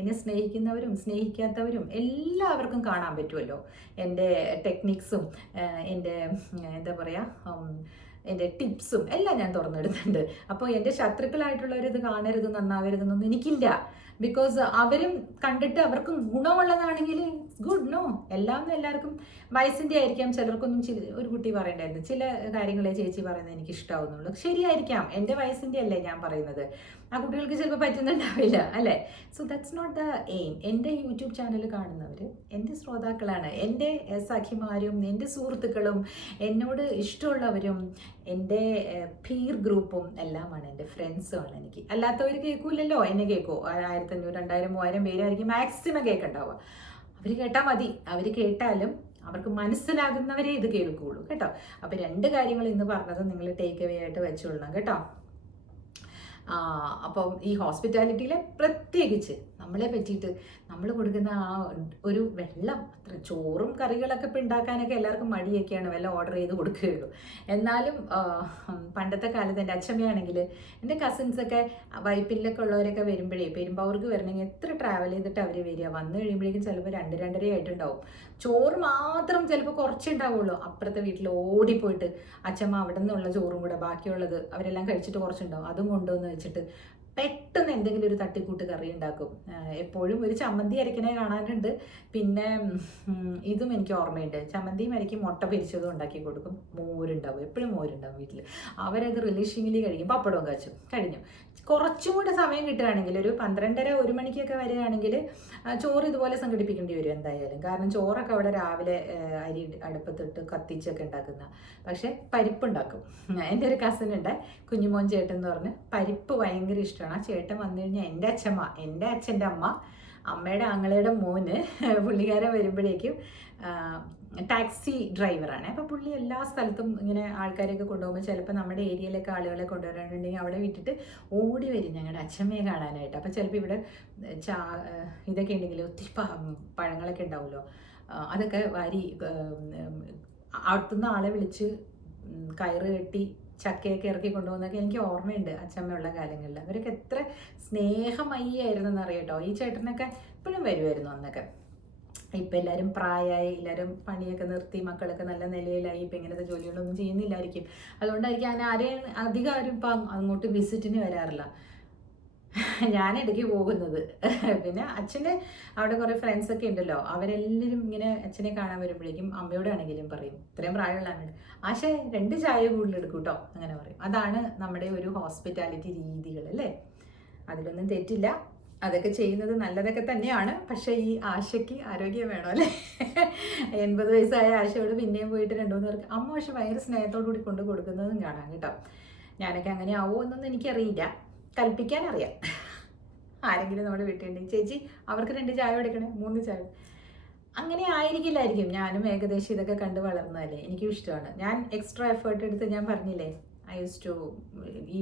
എന്നെ സ്നേഹിക്കുന്നവരും സ്നേഹിക്കാത്തവരും എല്ലാവർക്കും കാണാൻ പറ്റുമല്ലോ എൻ്റെ ടെക്നിക്സും എൻ്റെ എന്താ പറയുക എൻ്റെ ടിപ്സും എല്ലാം ഞാൻ തുറന്നിടുന്നുണ്ട്. അപ്പോൾ എൻ്റെ ശത്രുക്കളായിട്ടുള്ളവരിത് കാണരുത് നന്നാവരുതെന്നൊന്നും എനിക്കില്ല. ബിക്കോസ് അവരും കണ്ടിട്ട് അവർക്ക് ഗുണമുള്ളതാണെങ്കിൽ ഗുഡ്. നോ, എല്ലാം എല്ലാവർക്കും വയസ്സിൻ്റെ ആയിരിക്കാം. ചിലർക്കൊന്നും ഒരു കുട്ടി പറയണ്ടായിരുന്നു, ചില കാര്യങ്ങളെ ചേച്ചി പറയുന്നത് എനിക്ക് ഇഷ്ടമാവുന്നുള്ളൂ. ശരിയായിരിക്കാം, എൻ്റെ വയസ്സിൻ്റെ അല്ലേ ഞാൻ പറയുന്നത്, ആ കുട്ടികൾക്ക് ചിലപ്പോൾ പറ്റുന്നുണ്ടാവില്ല അല്ലേ. So that's not the aim. എൻ്റെ യൂട്യൂബ് ചാനൽ കാണുന്നവർ എൻ്റെ ശ്രോതാക്കളാണ്, എൻ്റെ സഖിമാരും എൻ്റെ സുഹൃത്തുക്കളും എന്നോട് ഇഷ്ടമുള്ളവരും എൻ്റെ പീർ ഗ്രൂപ്പും എല്ലാമാണ്, എൻ്റെ ഫ്രണ്ട്സുമാണ്. എനിക്ക് അല്ലാത്തവർ കേൾക്കൂലല്ലോ, എന്നെ കേൾക്കുമോ? 1500, 2000, 3000 പേരായിരിക്കും മാക്സിമം കേൾക്കണ്ടാവുക. അവർ കേട്ടാൽ മതി. അവർ കേട്ടാലും അവർക്ക് മനസ്സിലാകുന്നവരെ ഇത് കേൾക്കുകയുള്ളൂ കേട്ടോ. അപ്പോൾ 2 കാര്യങ്ങൾ ഇന്ന് പറഞ്ഞത് നിങ്ങൾ ടേക്ക് അവേ ആയിട്ട് വെച്ചുകൊള്ളണം കേട്ടോ. അപ്പം ഈ ഹോസ്പിറ്റാലിറ്റിയിൽ പ്രത്യേകിച്ച് നമ്മളെ പറ്റിയിട്ട് നമ്മൾ കൊടുക്കുന്ന ആ ഒരു വെള്ളം, അത്ര ചോറും കറികളൊക്കെ ഇപ്പം ഉണ്ടാക്കാനൊക്കെ എല്ലാവർക്കും മടിയൊക്കെയാണ്, വല്ല ഓർഡർ ചെയ്ത് കൊടുക്കുകയുള്ളൂ. എന്നാലും പണ്ടത്തെ കാലത്ത് എൻ്റെ അച്ഛമ്മയാണെങ്കിൽ എൻ്റെ കസിൻസൊക്കെ വൈപ്പിലൊക്കെ ഉള്ളവരൊക്കെ വരുമ്പോഴേ, പെരുമ്പാവൂർക്ക് വരണമെങ്കിൽ എത്ര ട്രാവൽ ചെയ്തിട്ട് അവർ വരിക, വന്നു കഴിയുമ്പോഴേക്കും ചിലപ്പോൾ 2-2:30 ആയിട്ടുണ്ടാവും. ചോറ് മാത്രം ചിലപ്പോൾ കുറച്ചേ ഉണ്ടാവുള്ളൂ. അപ്പുറത്തെ വീട്ടിൽ ഓടിപ്പോയിട്ട് അച്ഛമ്മ അവിടെ നിന്നുള്ള ചോറും കൂടെ ബാക്കിയുള്ളത് അവരെല്ലാം കഴിച്ചിട്ട് കുറച്ചുണ്ടാവും, അതും കൊണ്ടുവന്ന് വെച്ചിട്ട് പെട്ടെന്ന് എന്തെങ്കിലും ഒരു തട്ടിക്കൂട്ട് കറി ഉണ്ടാക്കും. എപ്പോഴും ഒരു ചമ്മന്തി അരക്കണേ കാണാനുണ്ട്. പിന്നെ ഇതും എനിക്ക് ഓർമ്മയുണ്ട്, ചമ്മന്തിയും അരയ്ക്കും, മുട്ട പൊരിച്ചതും ഉണ്ടാക്കി കൊടുക്കും, മോരുണ്ടാവും, എപ്പോഴും മോരുണ്ടാവും വീട്ടിൽ. അവരത് റിലീഷിങ്ങിലി കഴിക്കും, പപ്പടവും കാച്ചും, കഴിഞ്ഞു. കുറച്ചും കൂടെ സമയം കിട്ടുകയാണെങ്കിൽ ഒരു 12:30, 1 മണിക്കൊക്കെ വരികയാണെങ്കിൽ ചോറ് ഇതുപോലെ സംഘടിപ്പിക്കേണ്ടി വരും എന്തായാലും. കാരണം ചോറൊക്കെ അവിടെ രാവിലെ അരി അടുപ്പത്തിട്ട് കത്തിച്ചൊക്കെ ഉണ്ടാക്കുന്ന, പക്ഷേ പരിപ്പുണ്ടാക്കും. എൻ്റെ ഒരു കസിൻ ഉണ്ട്, കുഞ്ഞുമോൻ ചേട്ടൻ എന്ന് പറഞ്ഞ്, പരിപ്പ് ഭയങ്കര ഇഷ്ടമാണ്. ആ ചേട്ടൻ വന്നു കഴിഞ്ഞാൽ എൻ്റെ അച്ഛമ്മ, എൻ്റെ അച്ഛൻ്റെ അമ്മ, അമ്മയുടെ ആങ്ങളയുടെ മോന്, പുള്ളിക്കാരൻ വരുമ്പോഴേക്കും ടാക്സി ഡ്രൈവറാണ്. അപ്പോൾ പുള്ളി എല്ലാ സ്ഥലത്തും ഇങ്ങനെ ആൾക്കാരെയൊക്കെ കൊണ്ടുപോകുമ്പോൾ ചിലപ്പോൾ നമ്മുടെ ഏരിയയിലൊക്കെ ആളുകളെ കൊണ്ടുവരാനുണ്ടെങ്കിൽ അവിടെ വിട്ടിട്ട് ഓടി വരും ഞങ്ങളുടെ അച്ഛമ്മയെ കാണാനായിട്ട്. അപ്പോൾ ചിലപ്പോൾ ഇവിടെ ഇതൊക്കെ ഉണ്ടെങ്കിൽ ഒത്തിരി പഴങ്ങളൊക്കെ ഉണ്ടാവുമല്ലോ, അതൊക്കെ വാരി അടുത്തുനിന്ന് ആളെ വിളിച്ച് കയറ് കെട്ടി ചക്കയൊക്കെ ഇറക്കി കൊണ്ടുപോകുന്നതൊക്കെ എനിക്ക് ഓർമ്മയുണ്ട് അച്ഛമ്മയുള്ള കാലങ്ങളിൽ. അവരൊക്കെ എത്ര സ്നേഹമയ്യായിരുന്നു എന്നറിയട്ടോ. ഈ ചേട്ടനൊക്കെ ഇപ്പോഴും വരുമായിരുന്നു അന്നൊക്കെ. ഇപ്പം എല്ലാവരും പ്രായമായി, എല്ലാവരും പണിയൊക്കെ നിർത്തി, മക്കളൊക്കെ നല്ല നിലയിലായി, ഇപ്പം ഇങ്ങനത്തെ ജോലികളൊന്നും ചെയ്യുന്നില്ലായിരിക്കും. അതുകൊണ്ടായിരിക്കും ഞാൻ അധികം ആരും ഇപ്പം അങ്ങോട്ട് വിസിറ്റിന് വരാറില്ല. ഞാനിടയ്ക്ക് പോകുന്നത്. പിന്നെ അച്ഛൻ്റെ അവിടെ കുറേ ഫ്രണ്ട്സൊക്കെ ഉണ്ടല്ലോ, അവരെല്ലാവരും ഇങ്ങനെ അച്ഛനെ കാണാൻ വരുമ്പോഴേക്കും അമ്മയോടാണെങ്കിലും പറയും, ഇത്രയും പ്രായമുള്ളതാണ്, ആശ 2 ചായ കൂടുതൽ എടുക്കും കേട്ടോ, അങ്ങനെ പറയും. അതാണ് നമ്മുടെ ഒരു ഹോസ്പിറ്റാലിറ്റി രീതികൾ അല്ലേ. അതിലൊന്നും തെറ്റില്ല, അതൊക്കെ ചെയ്യുന്നത് നല്ലതൊക്കെ തന്നെയാണ്. പക്ഷേ ഈ ആശയ്ക്ക് ആരോഗ്യം വേണം അല്ലേ. 80 വയസ്സായ ആശയോട് പിന്നെയും പോയിട്ട് 2-3 പേർക്ക് അമ്മ പക്ഷെ ഭയങ്കര സ്നേഹത്തോടു കൂടി കൊണ്ട് കൊടുക്കുന്നതും കാണാം കേട്ടോ. ഞാനൊക്കെ അങ്ങനെ ആവുമോ എന്നൊന്നും എനിക്കറിയില്ല, കൽപ്പിക്കാൻ അറിയാം. ആരെങ്കിലും നമ്മുടെ വീട്ടിലുണ്ടെങ്കിൽ ചേച്ചി അവർക്ക് 2 ചായ എടുക്കണേ, 3 ചായ, അങ്ങനെ ആയിരിക്കില്ലായിരിക്കും. ഞാനും ഏകദേശം ഇതൊക്കെ കണ്ട് വളർന്നതല്ലേ, എനിക്കും ഇഷ്ടമാണ്. ഞാൻ എക്സ്ട്രാ എഫേർട്ട് എടുത്ത്, ഞാൻ പറഞ്ഞില്ലേ, ഐ യൂസ് ടു ഈ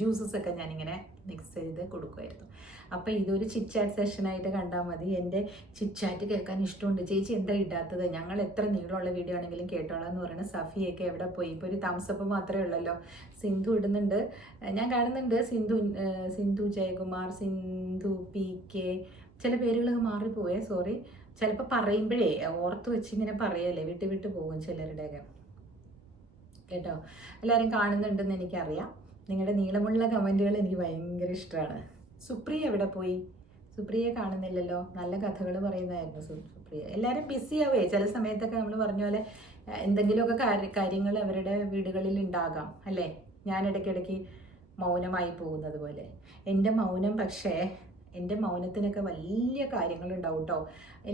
ജ്യൂസസ് ഒക്കെ ഞാനിങ്ങനെ മിക്സ് ചെയ്ത് കൊടുക്കുമായിരുന്നു. അപ്പോൾ ഇതൊരു ചിറ്റ്ചാറ്റ് സെഷനായിട്ട് കണ്ടാൽ മതി. എൻ്റെ ചിറ്റ്ചാറ്റ് കേൾക്കാൻ ഇഷ്ടമുണ്ട്, ചേച്ചി എന്താ ഇടാത്തത്, ഞങ്ങൾ എത്ര നീളമുള്ള വീഡിയോ ആണെങ്കിലും കേട്ടോളാം എന്ന് പറയുന്നത്. സഫിയൊക്കെ എവിടെ പോയി? ഇപ്പോൾ ഒരു തംസപ്പ് മാത്രമേ ഉള്ളല്ലോ. സിന്ധു ഇടുന്നുണ്ട്, ഞാൻ കാണുന്നുണ്ട്. സിന്ധു ജയകുമാർ, സിന്ധു PK, ചില പേരുകളൊക്കെ മാറിപ്പോയേ, സോറി. ചിലപ്പോൾ പറയുമ്പോഴേ ഓർത്ത് വെച്ച് ഇങ്ങനെ പറയല്ലേ, വിട്ട് പോകും ചിലരുടെയൊക്കെ കേട്ടോ. എല്ലാവരും കാണുന്നുണ്ടെന്ന് എനിക്കറിയാം. നിങ്ങളുടെ നീളമുള്ള കമൻറ്റുകൾ എനിക്ക് ഭയങ്കര ഇഷ്ടമാണ്. സുപ്രിയ എവിടെ പോയി? സുപ്രിയയെ കാണുന്നില്ലല്ലോ. നല്ല കഥകൾ പറയുന്നതായിരുന്നു സുപ്രിയ. എല്ലാവരും ബിസി ആവേ ചില സമയത്തൊക്കെ. നമ്മൾ പറഞ്ഞ പോലെ എന്തെങ്കിലുമൊക്കെ കാര്യങ്ങൾ അവരുടെ വീടുകളിൽ ഉണ്ടാകാം അല്ലേ. ഞാൻ ഇടയ്ക്കിടയ്ക്ക് മൗനമായി പോകുന്നത് പോലെ. എൻ്റെ മൗനം, പക്ഷേ എൻ്റെ മൗനത്തിനൊക്കെ വലിയ കാര്യങ്ങളുണ്ടാവും കേട്ടോ.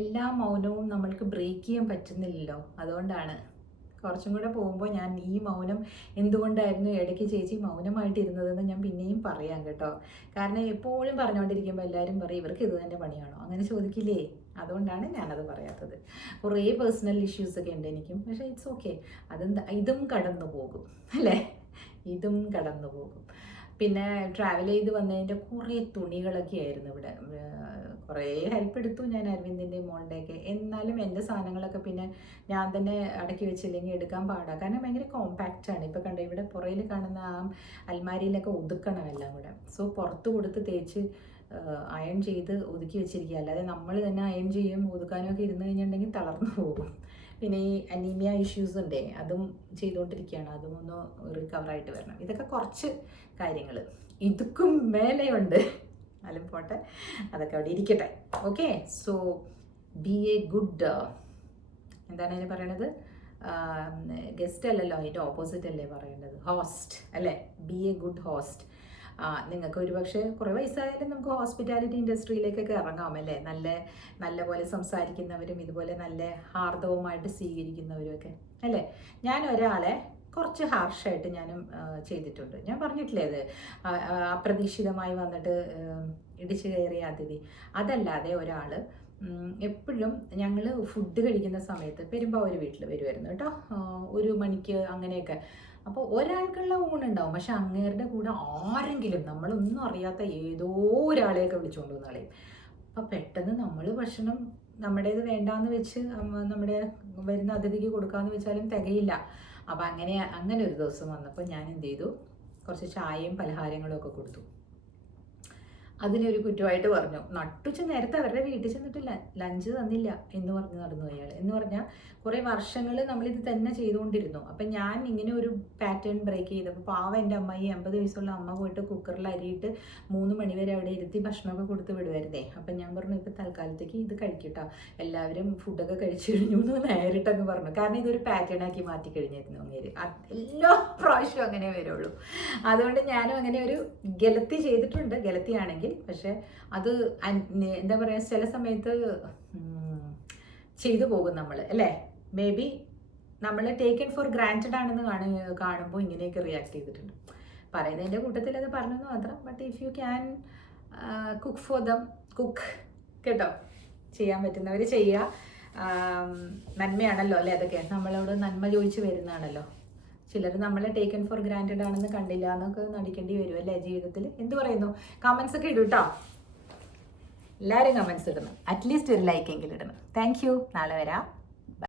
എല്ലാ മൗനവും നമ്മൾക്ക് ബ്രേക്ക് ചെയ്യാൻ പറ്റുന്നില്ലല്ലോ. അതുകൊണ്ടാണ് കുറച്ചും കൂടെ പോകുമ്പോൾ ഞാൻ ഈ മൗനം എന്തുകൊണ്ടായിരുന്നു ഇടയ്ക്ക് ചേച്ചി മൗനമായിട്ടിരുന്നതെന്ന് ഞാൻ പിന്നെയും പറയാം കേട്ടോ. കാരണം എപ്പോഴും പറഞ്ഞുകൊണ്ടിരിക്കുമ്പോൾ എല്ലാവരും പറയും ഇവർക്ക് ഇത് തന്നെ പണിയാണോ, അങ്ങനെ ചോദിക്കില്ലേ. അതുകൊണ്ടാണ് ഞാനത് പറയാത്തത്. കുറേ പേഴ്സണൽ ഇഷ്യൂസൊക്കെ ഉണ്ട് എനിക്കും, പക്ഷേ ഇറ്റ്സ് ഓക്കെ. ഇതും കടന്നു പോകും അല്ലേ, ഇതും കടന്നു പോകും. പിന്നെ ട്രാവൽ ചെയ്ത് വന്നതിൻ്റെ കുറേ തുണികളൊക്കെ ആയിരുന്നു ഇവിടെ. കുറേ ഹെൽപ്പ് എടുത്തു ഞാൻ അരവിന്ദിൻ്റെയും മോളുടെയൊക്കെ. എന്നാലും എൻ്റെ സാധനങ്ങളൊക്കെ പിന്നെ ഞാൻ തന്നെ അടക്കി വെച്ചില്ലെങ്കിൽ എടുക്കാൻ പാടാം. കാരണം ഭയങ്കര കോമ്പാക്റ്റാണ്. ഇപ്പോൾ കണ്ടോ, ഇവിടെ പുറയിൽ കാണുന്ന ആ അൽമാരിയിലൊക്കെ ഒതുക്കണം എല്ലാം കൂടെ. സോ പുറത്ത് കൊടുത്ത് തേച്ച് അയൺ ചെയ്ത് ഒതുക്കി വെച്ചിരിക്കുക. അല്ലാതെ നമ്മൾ തന്നെ അയൺ ചെയ്യും ഒതുക്കാനും ഒക്കെ ഇരുന്ന് കഴിഞ്ഞിട്ടുണ്ടെങ്കിൽ തളർന്നു പോകും. പിന്നെ ഈ അനീമിയ ഇഷ്യൂസ് ഉണ്ടേ, അതും ചെയ്തുകൊണ്ടിരിക്കുകയാണ്. അതും ഒന്ന് റിക്കവറായിട്ട് വരണം. ഇതൊക്കെ കുറച്ച് കാര്യങ്ങൾ. ഇതൊക്കും മേലെയുണ്ട്. എന്നാലും പോട്ടെ, അതൊക്കെ അവിടെ ഇരിക്കട്ടെ. Okay, so B A good, എന്താണ് അതിന് പറയണത്, ഗസ്റ്റ് അല്ലല്ലോ, അതിൻ്റെ ഓപ്പോസിറ്റ് അല്ലേ പറയേണ്ടത്, ഹോസ്റ്റ് അല്ലേ. B A good host. നിങ്ങൾക്ക് ഒരുപക്ഷെ കുറേ വയസ്സായാലും നമുക്ക് ഹോസ്പിറ്റാലിറ്റി ഇൻഡസ്ട്രിയിലേക്കൊക്കെ ഇറങ്ങാം അല്ലേ. നല്ല പോലെ സംസാരിക്കുന്നവരും ഇതുപോലെ നല്ല ഹാർദവുമായിട്ട് സ്വീകരിക്കുന്നവരും ഒക്കെ അല്ലേ. ഞാൻ ഒരാളെ കുറച്ച് ഹാർഷായിട്ട് ഞാനും ചെയ്തിട്ടുണ്ട്. ഞാൻ പറഞ്ഞിട്ടില്ലേ അത് അപ്രതീക്ഷിതമായി വന്നിട്ട് ഇടിച്ചു കയറിയ അതിഥി. അതല്ലാതെ ഒരാൾ എപ്പോഴും ഞങ്ങൾ ഫുഡ് കഴിക്കുന്ന സമയത്ത് പെരുമ്പാവൂർ വീട്ടിൽ വരുമായിരുന്നു കേട്ടോ, 1 മണിക്ക് അങ്ങനെയൊക്കെ. അപ്പോൾ ഒരാൾക്കുള്ള ഊണുണ്ടാവും, പക്ഷെ അങ്ങേരുടെ കൂടെ ആരെങ്കിലും നമ്മളൊന്നും അറിയാത്ത ഏതോ ഒരാളെയൊക്കെ വിളിച്ചുകൊണ്ട് വന്ന് കളയും. അപ്പം പെട്ടെന്ന് നമ്മൾ ഭക്ഷണം നമ്മുടേത് വേണ്ടാന്ന് വെച്ച് നമ്മുടെ വരുന്ന അതിഥിക്ക് കൊടുക്കാമെന്ന് വെച്ചാലും തികയില്ല. അപ്പം അങ്ങനെ ഒരു ദിവസം വന്നപ്പോൾ ഞാൻ എന്ത് ചെയ്തു, കുറച്ച് ചായയും പലഹാരങ്ങളും ഒക്കെ കൊടുത്തു. അതിനൊരു കുറ്റമായിട്ട് പറഞ്ഞു, നട്ടുച്ച നേരത്തെ അവരുടെ വീട്ടിൽ ചെന്നിട്ട് ലഞ്ച് തന്നില്ല എന്ന് പറഞ്ഞ് നടന്നു അയാൾ. എന്ന് പറഞ്ഞാൽ കുറേ വർഷങ്ങൾ നമ്മളിത് തന്നെ ചെയ്തുകൊണ്ടിരുന്നു. അപ്പം ഞാൻ ഇങ്ങനെ ഒരു പാറ്റേൺ ബ്രേക്ക് ചെയ്തപ്പോൾ പാവം എൻ്റെ അമ്മായി, 80 വയസ്സുള്ള അമ്മ പോയിട്ട് കുക്കറിൽ അരിയിട്ട് 3 മണി വരെ അവിടെ ഇരുത്തി ഭക്ഷണമൊക്കെ കൊടുത്ത് വിടുമായിരുന്നേ. അപ്പം ഞാൻ പറഞ്ഞു, ഇപ്പം തൽക്കാലത്തേക്ക് ഇത് കഴിക്കട്ടോ, എല്ലാവരും ഫുഡൊക്കെ കഴിച്ചു കഴിഞ്ഞു എന്ന് നേരിട്ടങ്ങ് പറഞ്ഞു. കാരണം ഇതൊരു പാറ്റേൺ ആക്കി മാറ്റി കഴിഞ്ഞിരുന്നു അങ്ങേര്. എല്ലാ പ്രാവശ്യവും അങ്ങനെ വരുള്ളൂ. അതുകൊണ്ട് ഞാനും അങ്ങനെ ഒരു ഗലത്തി ചെയ്തിട്ടുണ്ട്, ഗലത്തിയാണെങ്കിൽ. പക്ഷെ അത് എന്താ പറയുക, ചില സമയത്ത് ചെയ്തു പോകും നമ്മൾ അല്ലേ. മേ ബി നമ്മൾ ടേക്കൺ ഫോർ ഗ്രാൻറ്റഡ് ആണെന്ന് കാണുമ്പോൾ ഇങ്ങനെയൊക്കെ റിയാക്ട് ചെയ്തിട്ടുണ്ട്. പറയുന്നതിൻ്റെ കൂട്ടത്തിൽ അത് പറഞ്ഞെന്ന് മാത്രം. But if you can cook for them, cook കേട്ടോ. ചെയ്യാൻ പറ്റുന്നവർ ചെയ്യുക. നന്മയാണല്ലോ അല്ലേ അതൊക്കെ. നമ്മളോട് നന്മ ചോദിച്ച് വരുന്നതാണല്ലോ. ചിലർ നമ്മളെ ടേക്കൺ ഫോർ ഗ്രാൻറ്റഡ് ആണെന്ന് കണ്ടില്ല എന്നൊക്കെ നടിക്കേണ്ടി വരും അല്ലേ ജീവിതത്തിൽ. എന്ത് പറയുന്നു? കമൻസ് ഒക്കെ ഇടും കേട്ടോ. എല്ലാവരും കമൻസ് ഇടണം, അറ്റ്ലീസ്റ്റ് ഒരു ലൈക്കെങ്കിലും ഇടണം. Thank you. നാളെ വരാം.